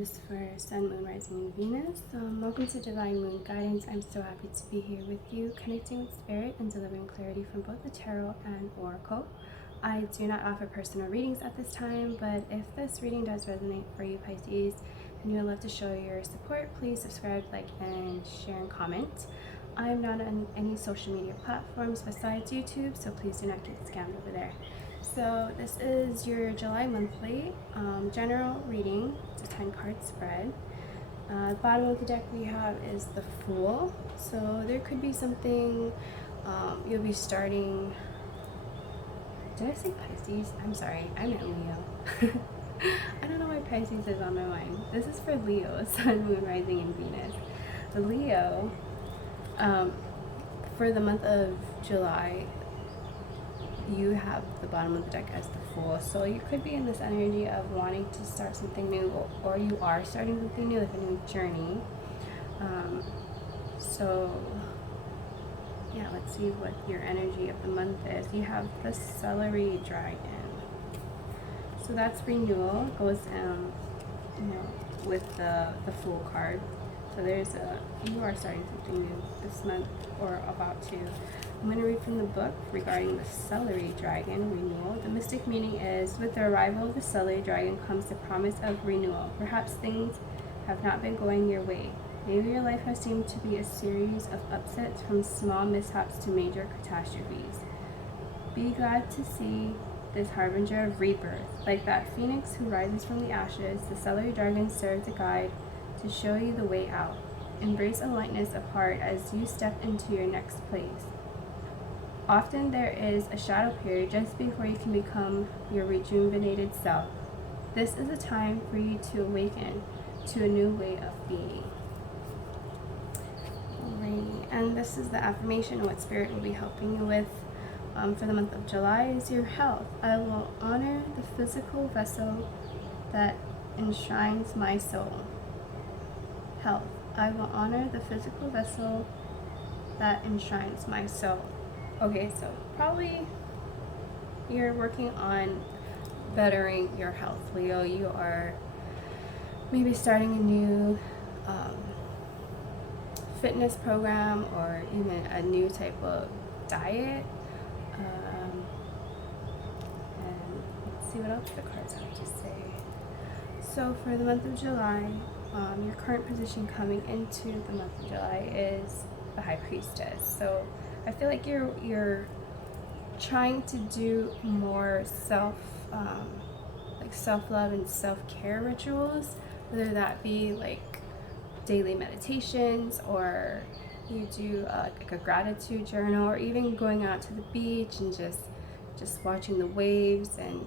is for Sun, Moon, Rising, and Venus. Welcome to Divine Moon Guidance. I'm so happy to be here with you, connecting with Spirit and delivering clarity from both the Tarot and Oracle. I do not offer personal readings at this time, but if this reading does resonate for you, Pisces, and you would love to show your support, please subscribe, like, and share and comment. I'm not on any social media platforms besides YouTube, so please do not get scammed over there. So this is your July monthly general reading. It's a 10-card spread. The bottom of the deck we have is the Fool. So there could be something you'll be starting. Did I say Pisces? I'm sorry, I meant Leo. I don't know why Pisces is on my mind. This is for Leo, Sun, Moon, Rising, and Venus. The Leo, for the month of July, you have the bottom of the deck as the Fool. So you could be in this energy of wanting to start something new, or you are starting something new, like a new journey. So yeah, let's see what your energy of the month is. You have the Celery Dragon. So that's renewal. It goes with the Fool card. So you are starting something new this month, or about to. I'm going to read from the book regarding the Celery Dragon renewal. The mystic meaning is, with the arrival of the Celery Dragon comes the promise of renewal. Perhaps things have not been going your way. Maybe your life has seemed to be a series of upsets, from small mishaps to major catastrophes. Be glad to see this harbinger of rebirth. Like that phoenix who rises from the ashes, the Celery Dragon serves a guide to show you the way out. Embrace a lightness of heart as you step into your next place. Often there is a shadow period just before you can become your rejuvenated self. This is a time for you to awaken to a new way of being. Alrighty, and this is the affirmation, what Spirit will be helping you with for the month of July is your health. I will honor the physical vessel that enshrines my soul. Health. I will honor the physical vessel that enshrines my soul. Okay, so probably you're working on bettering your health, Leo. You are maybe starting a new fitness program, or even a new type of diet. And let's see what else the cards have to say. So for the month of July, your current position coming into the month of July is the High Priestess. So I feel like you're trying to do more self-love and self-care rituals, whether that be like daily meditations, or you do like a gratitude journal, or even going out to the beach and just watching the waves and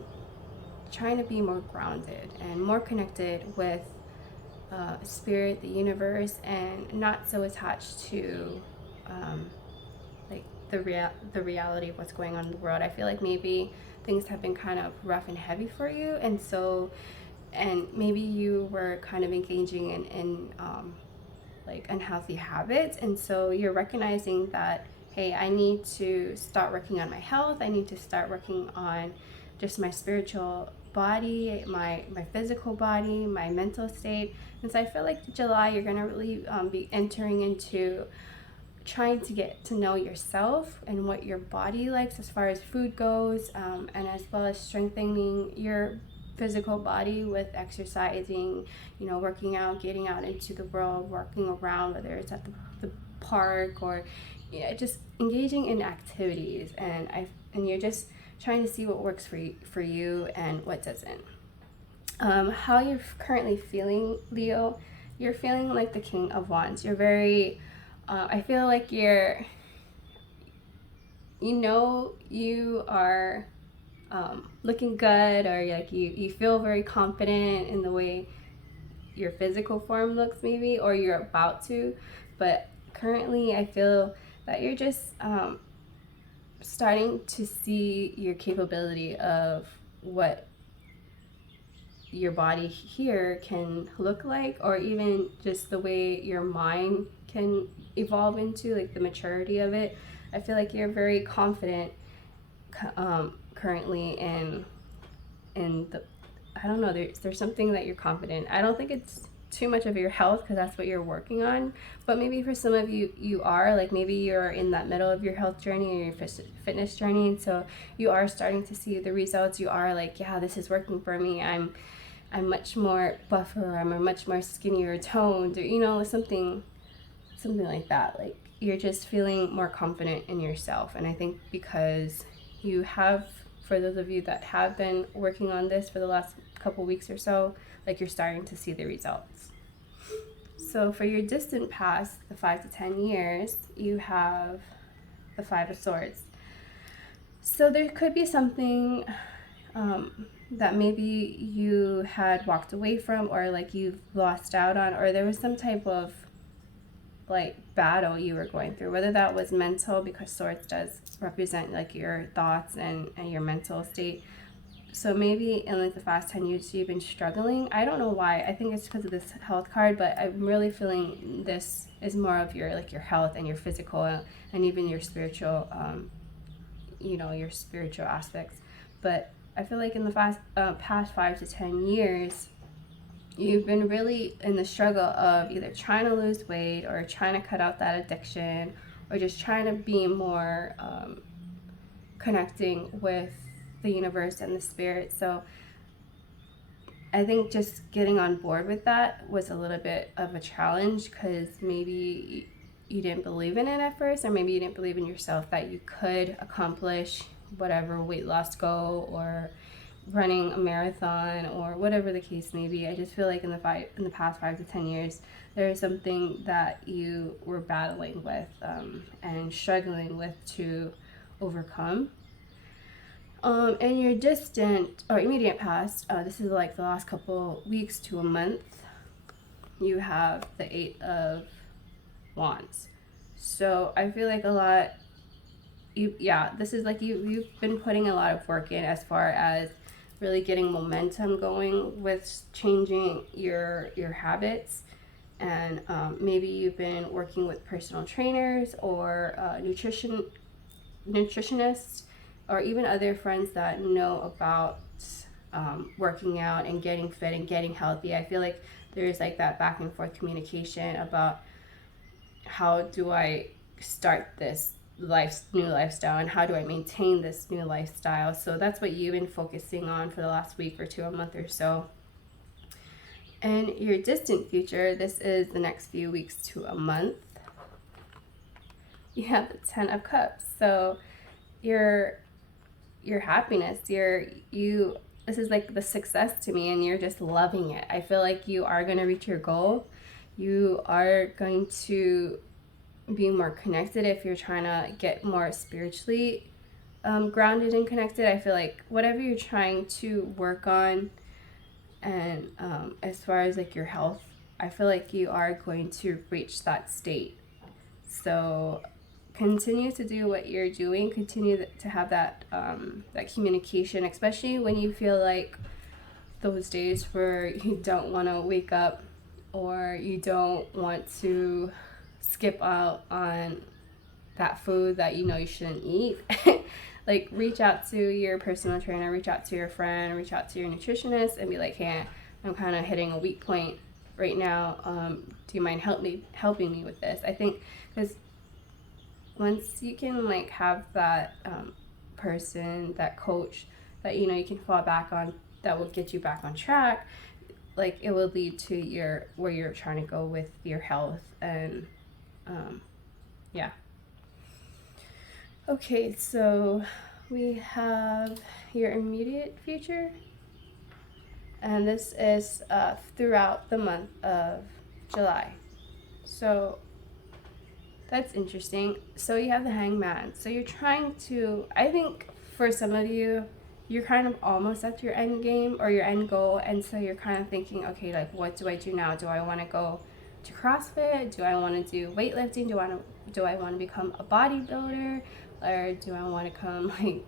trying to be more grounded and more connected with Spirit, the universe, and not so attached to like the reality of what's going on in the world. I feel like maybe things have been kind of rough and heavy for you, and maybe you were kind of engaging in like unhealthy habits, and so you're recognizing that, hey, I need to start working on my health. I need to start working on just my spiritual body, my physical body, my mental state. And so I feel like July, you're going to really be entering into trying to get to know yourself and what your body likes as far as food goes, and as well as strengthening your physical body with exercising, working out, getting out into the world, walking around, whether it's at the park, or just engaging in activities, and you're just trying to see what works for you and what doesn't. How you're currently feeling, Leo, you're feeling like the King of Wands. You're very I feel like you are looking good, or like you feel very confident in the way your physical form looks, maybe, or you're about to. But currently I feel that you're just starting to see your capability of what your body here can look like, or even just the way your mind can evolve into, like the maturity of it. I feel like you're very confident currently in I don't know, there's something that you're confident. I don't think it's too much of your health, because that's what you're working on, but maybe for some of you, you are, like, maybe you're in that middle of your health journey or your fitness journey, and so you are starting to see the results. You are like, yeah, this is working for me. I'm much more buffer, I'm much more skinnier toned, or, you know, something like that. Like, you're just feeling more confident in yourself. And I think because you have, for those of you that have been working on this for the last couple weeks or so, like, you're starting to see the results. So for your distant past, the 5 to 10 years, you have the 5 of Swords. So there could be something that maybe you had walked away from, or like you've lost out on, or there was some type of like battle you were going through, whether that was mental, because Swords does represent like your thoughts and your mental state. So maybe in like the past 10 years you've been struggling. I don't know why. I think it's because of this health card, but I'm really feeling this is more of your like your health and your physical and even your spiritual, you know, your spiritual aspects. But I feel like in the past 5 to 10 years, you've been really in the struggle of either trying to lose weight or trying to cut out that addiction, or just trying to be more connecting with the universe and the spirit. So I think just getting on board with that was a little bit of a challenge, because maybe you didn't believe in it at first, or maybe you didn't believe in yourself that you could accomplish whatever weight loss goal or running a marathon or whatever the case may be. I just feel like in the past 5 to 10 years, there is something that you were battling with and struggling with to overcome. In your distant or immediate past, this is like the last couple weeks to a month, you have the 8 of Wands. So I feel like this is like you've been putting a lot of work in as far as really getting momentum going with changing your habits. And maybe you've been working with personal trainers or nutritionists, or even other friends that know about working out and getting fit and getting healthy. I feel like there's like that back and forth communication about how do I start this new lifestyle and how do I maintain this new lifestyle. So that's what you've been focusing on for the last week or two, a month or so. And your distant future, this is the next few weeks to a month, you have the 10 of Cups. So your happiness, this is like the success to me, and you're just loving it. I feel like you are going to reach your goal. You are going to be more connected if you're trying to get more spiritually grounded and connected. I feel like whatever you're trying to work on, and as far as like your health, I feel like you are going to reach that state. So continue to do what you're doing, continue to have that that communication, especially when you feel like those days where you don't want to wake up or you don't want to skip out on that food that you know you shouldn't eat. Like, reach out to your personal trainer, reach out to your friend, reach out to your nutritionist and be like, hey, I'm kind of hitting a weak point right now. Do you mind helping me with this? I think because once you can like have that person, that coach that you know you can fall back on, that will get you back on track, like it will lead to where you're trying to go with your health. And yeah. Okay, so we have your immediate future, and this is throughout the month of July. So that's interesting. So you have the Hangman. So you're trying to, I think for some of you, you're kind of almost at your end game or your end goal, and so you're kind of thinking, okay, like what do I do now? Do I want to go to CrossFit? Do I want to do weightlifting? Do I want to become a bodybuilder? Or do I want to come like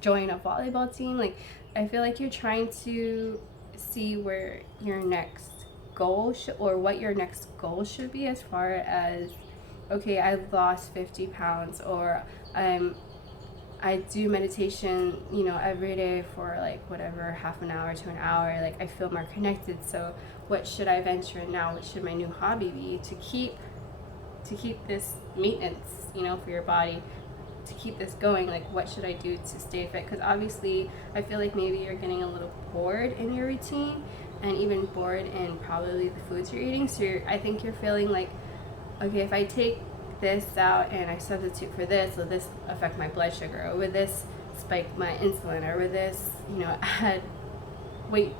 join a volleyball team? Like, I feel like you're trying to see where your next goal or what your next goal should be, as far as, okay, I lost 50 pounds, or I'm I do meditation, you know, every day for like whatever, half an hour to an hour, like I feel more connected. So what should I venture in now? What should my new hobby be to keep this maintenance, you know, for your body, to keep this going? Like, what should I do to stay fit? Because obviously I feel like maybe you're getting a little bored in your routine, and even bored in probably the foods you're eating. So I think you're feeling like, okay, if I take this out and I substitute for this, will this affect my blood sugar, or will this spike my insulin, or will this, you know, add weight,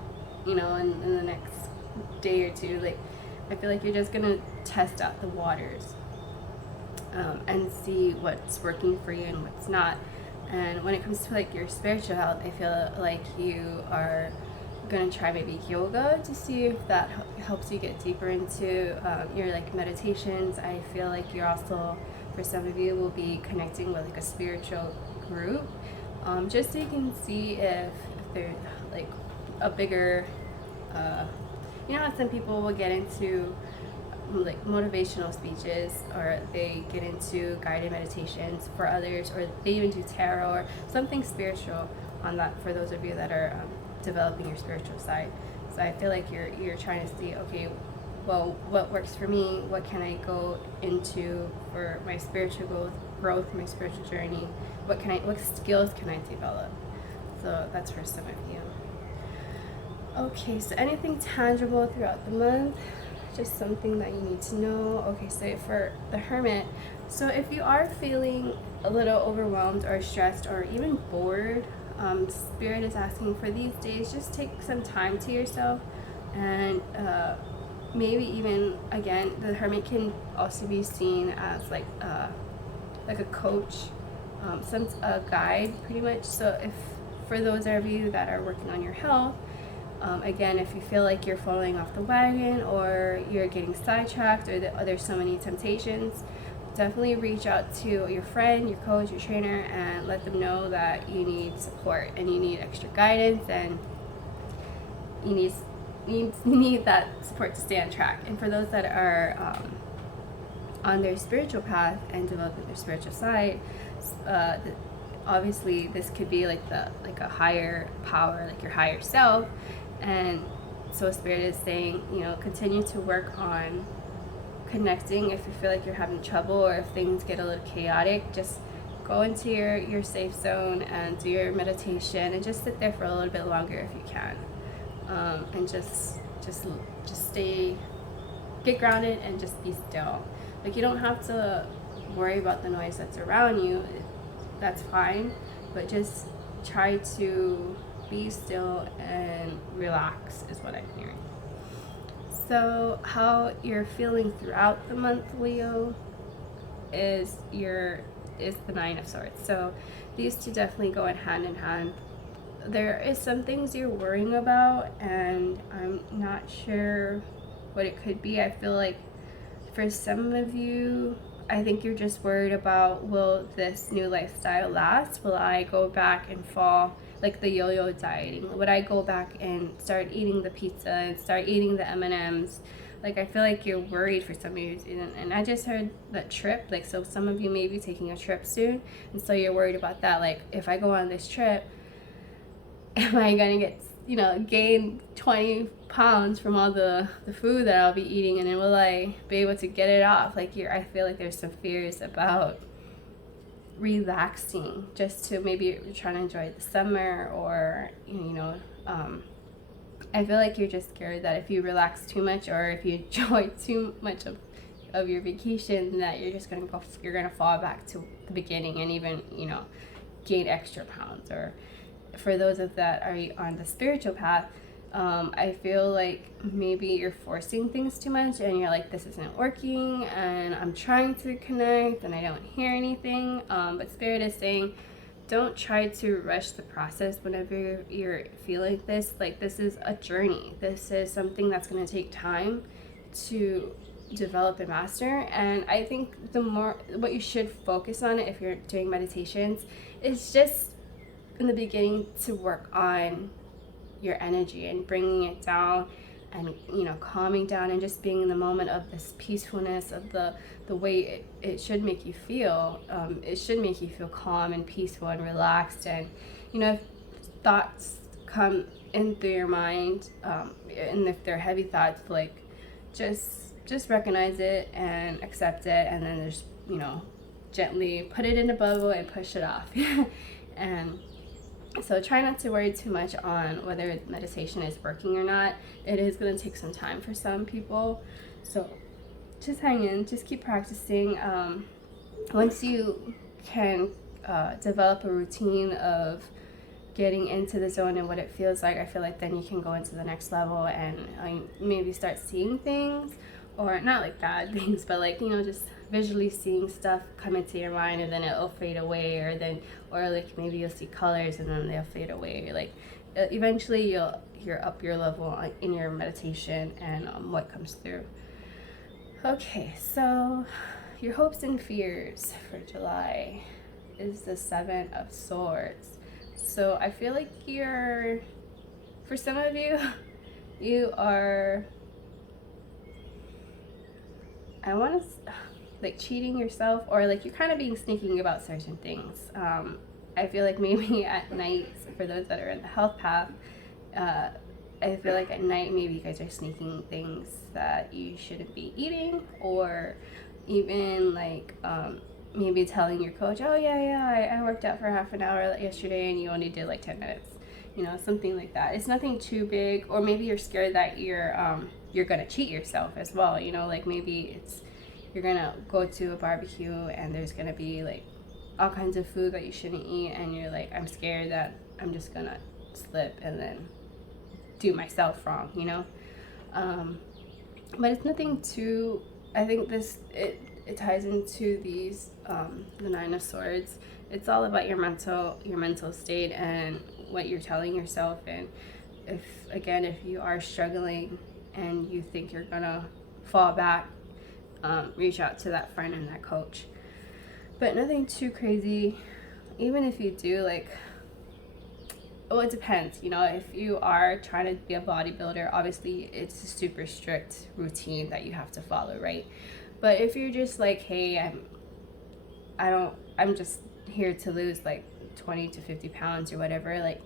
you know, in the next day or two? Like, I feel like you're just gonna test out the waters and see what's working for you and what's not. And when it comes to like your spiritual health, I feel like you are gonna try maybe yoga to see if that helps you get deeper into your like meditations. I feel like you're also, for some of you, will be connecting with like a spiritual group, just so you can see if there's like a bigger, you know how some people will get into like motivational speeches, or they get into guided meditations for others, or they even do tarot or something spiritual on that for those of you that are developing your spiritual side. So I feel like you're trying to see, okay, well, what works for me? What can I go into for my spiritual growth, my spiritual journey? What skills can I develop? So that's for some of you. Okay, so anything tangible throughout the month, just something that you need to know. Okay, so for the Hermit, so if you are feeling a little overwhelmed or stressed or even bored, Spirit is asking for these days, just take some time to yourself, and maybe even, again, the Hermit can also be seen as like a coach, a guide pretty much. So if for those of you that are working on your health, again, if you feel like you're falling off the wagon, or you're getting sidetracked, or there's so many temptations, definitely reach out to your friend, your coach, your trainer, and let them know that you need support and you need extra guidance, and you need that support to stay on track. And for those that are on their spiritual path and developing their spiritual side, obviously this could be like a higher power, like your higher self. And so Spirit is saying, you know, continue to work on connecting. If you feel like you're having trouble, or if things get a little chaotic, just go into your safe zone and do your meditation, and just sit there for a little bit longer if you can, and just stay, get grounded, and just be still. Like, you don't have to worry about the noise that's around you. That's fine, but just try to be still and relax is what I'm hearing. So how you're feeling throughout the month, Leo, is the Nine of Swords. So these two definitely go hand in hand. There is some things you're worrying about, and I'm not sure what it could be. I feel like for some of you, I think you're just worried about, will this new lifestyle last? Will I go back and fall, like the yo-yo dieting? Would I go back and start eating the pizza and start eating the M&Ms? Like, I feel like you're worried for some of you. And I just heard that trip, like, so some of you may be taking a trip soon, and so you're worried about that. Like, if I go on this trip, am I gonna get, you know, gain 20 pounds from all the food that I'll be eating, and then will I be able to get it off? Like, I feel like there's some fears about relaxing, just to maybe you're trying to enjoy the summer, or I feel like you're just scared that if you relax too much, or if you enjoy too much of your vacation, that you're gonna fall back to the beginning and even, you know, gain extra pounds. Or for those of that are on the spiritual path, I feel like maybe you're forcing things too much, and you're like, this isn't working, and I'm trying to connect and I don't hear anything. But Spirit is saying, don't try to rush the process whenever you're feeling this. Like, this is a journey. This is something that's going to take time to develop and master. And I think what you should focus on if you're doing meditations is just in the beginning to work on your energy and bringing it down, and calming down and just being in the moment of this peacefulness of the way it should make you feel. It should make you feel calm and peaceful and relaxed. And if thoughts come in through your mind, and if they're heavy thoughts, like just recognize it and accept it, and then just gently put it in a bubble and push it off. And so try not to worry too much on whether meditation is working or not. It is going to take some time for some people, so just hang in, just keep practicing. Once you can develop a routine of getting into the zone and what it feels like, I feel like then you can go into the next level and maybe start seeing things, or not like bad things, but like just visually seeing stuff come into your mind, and then it'll fade away, or like maybe you'll see colors and then they'll fade away. Like eventually you're up your level in your meditation and what comes through. Okay, so your hopes and fears for July is the 7 of Swords. So I feel like for some of you, you are, like cheating yourself, or like you're kind of being sneaking about certain things. I feel like maybe at night, for those that are in the health path, I feel like at night maybe you guys are sneaking things that you shouldn't be eating, or even like maybe telling your coach, oh yeah, I worked out for half an hour yesterday and you only did like 10 minutes, something like that. It's nothing too big. Or maybe you're scared that you're gonna cheat yourself as well, like maybe you're gonna go to a barbecue and there's gonna be like all kinds of food that you shouldn't eat, and you're like, I'm scared that I'm just gonna slip and then do myself wrong, but it's nothing too, I think it ties into these the 9 of Swords. It's all about your mental state and what you're telling yourself. And if you are struggling and you think you're gonna fall back, reach out to that friend and that coach, but nothing too crazy. Even if you do, like, well, it depends. If you are trying to be a bodybuilder, obviously it's a super strict routine that you have to follow, right? But if you're just like, hey, I'm just here to lose like 20 to 50 pounds or whatever, like,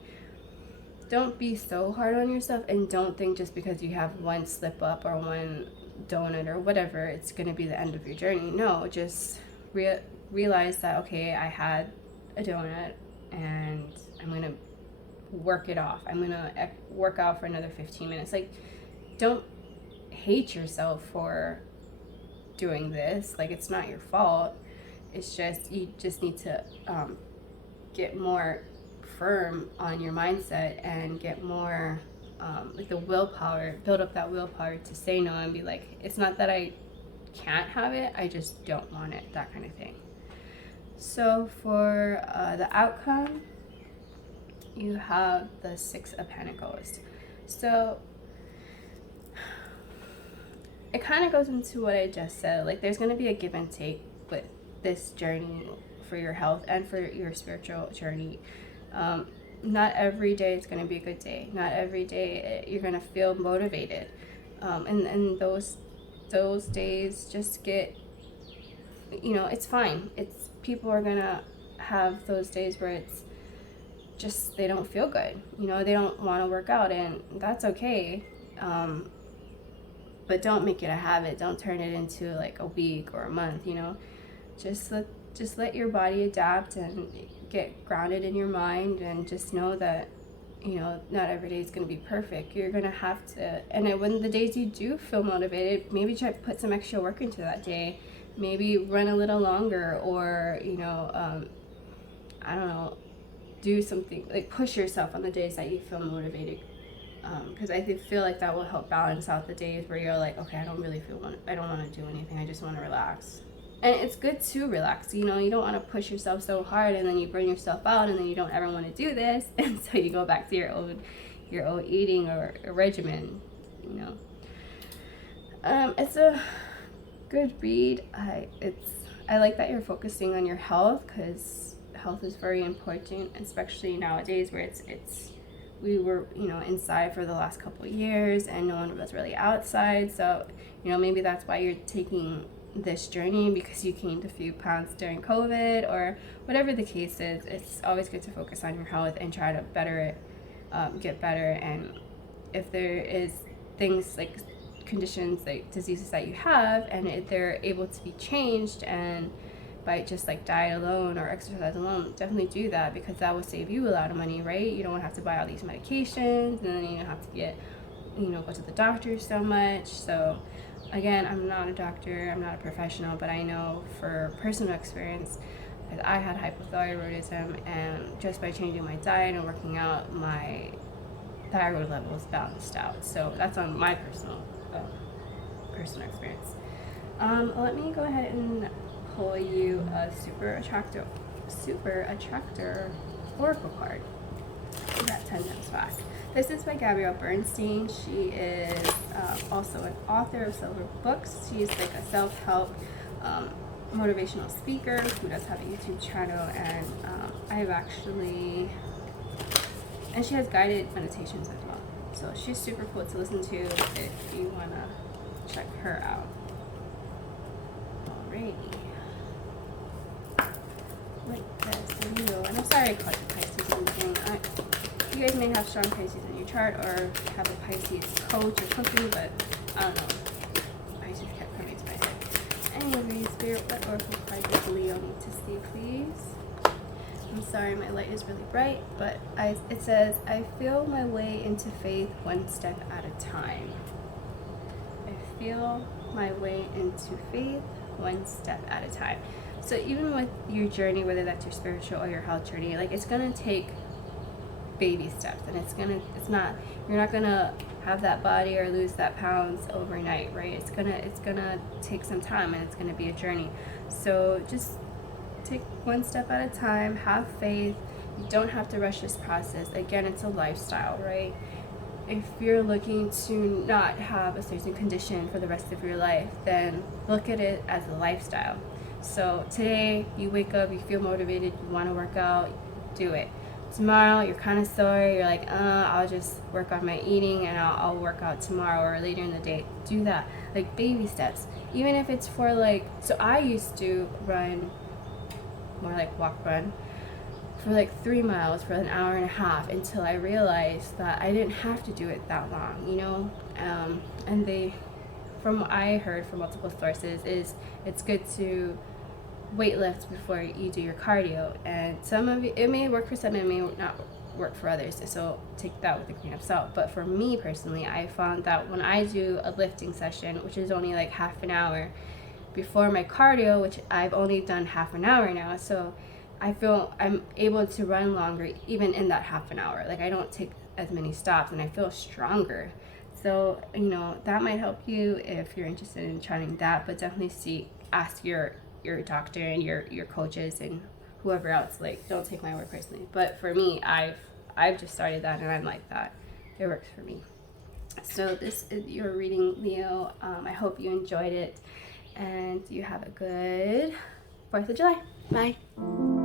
don't be so hard on yourself, and don't think just because you have one slip up or one donut or whatever, it's going to be the end of your journey. No, just realize that, okay, I had a donut and I'm going to work it off. I'm going to work out for another 15 minutes. Like, don't hate yourself for doing this. Like, it's not your fault. It's just, you just need to get more firm on your mindset and get more like the willpower, build up that willpower to say no and be like, it's not that I can't have it, I just don't want it, that kind of thing. So for the outcome, you have the 6 of Pentacles. So it kind of goes into what I just said. Like, there's going to be a give and take with this journey for your health and for your spiritual journey. Not every day is going to be a good day. Not every day you're going to feel motivated. And those days just get, it's fine. People are going to have those days where it's just, they don't feel good. They don't want to work out, and that's okay. But don't make it a habit. Don't turn it into like a week or a month, Just let your body adapt and get grounded in your mind, and just know that, not every day is going to be perfect. You're going to have to, and then when the days you do feel motivated, maybe try to put some extra work into that day. Maybe run a little longer, or, I don't know, do something, like push yourself on the days that you feel motivated. Because I feel like that will help balance out the days where you're like, okay, I don't want to do anything. I just want to relax. And it's good to relax. You don't want to push yourself so hard, and then you burn yourself out, and then you don't ever want to do this, and so you go back to your old eating or regimen. It's a good read. I like that you're focusing on your health, because health is very important, especially nowadays where it's we were, you know, inside for the last couple of years and no one was really outside. So, you know, maybe that's why you're taking this journey, because you gained a few pounds during COVID or whatever the case is. It's always good to focus on your health and try to better it, get better. And if there is things like conditions, like diseases that you have, and if they're able to be changed and by just like diet alone or exercise alone, definitely do that, because that will save you a lot of money, right? You don't have to buy all these medications, and then you don't have to get, you know, go to the doctor so much. So again, I'm not a doctor, I'm not a professional, but I know for personal experience that I had hypothyroidism, and just by changing my diet and working out, my thyroid levels balanced out. So that's on my personal experience. Let me go ahead and pull you a super attractor oracle card. We got 10 times fast. This is by Gabrielle Bernstein. She is also an author of several books. She's like a self-help motivational speaker who does have a YouTube channel, and and she has guided meditations as well. So she's super cool to listen to if you want to check her out. Alrighty. With this Leo, and I'm sorry I called you Pisces and everything. You guys may have strong Pisces in your chart or have a Pisces coach or something, but I don't know. Pisces kept coming to my head. Anyway, Spirit, what oracle card does Leo need to see, please? I'm sorry, my light is really bright, but it says, I feel my way into faith one step at a time. I feel my way into faith one step at a time. So even with your journey, whether that's your spiritual or your health journey, like it's gonna take baby steps, and you're not gonna have that body or lose that pounds overnight, right? It's gonna take some time, and it's gonna be a journey. So just take one step at a time, have faith. You don't have to rush this process. Again, it's a lifestyle, right? If you're looking to not have a certain condition for the rest of your life, then look at it as a lifestyle. So today you wake up, you feel motivated, you want to work out, do it. Tomorrow you're kind of sore, you're like, I'll just work on my eating and I'll work out tomorrow or later in the day. Do that, like baby steps. Even if it's for like, so I used to run, more like walk run, for like 3 miles for an hour and a half, until I realized that I didn't have to do it that long, you know. And from what I heard from multiple sources, is it's good to weight lift before you do your cardio, and some of it may work for some, it may not work for others, so take that with a grain of salt. But for me personally, I found that when I do a lifting session, which is only like half an hour before my cardio, which I've only done half an hour now, so I feel I'm able to run longer even in that half an hour. Like I don't take as many stops, and I feel stronger. So, you know, that might help you if you're interested in trying that, but definitely ask your doctor and your coaches and whoever else. Like, don't take my word personally. But for me, I've just started that, and I'm like that. It works for me. So this is your reading, Leo. I hope you enjoyed it, and you have a good 4th of July. Bye.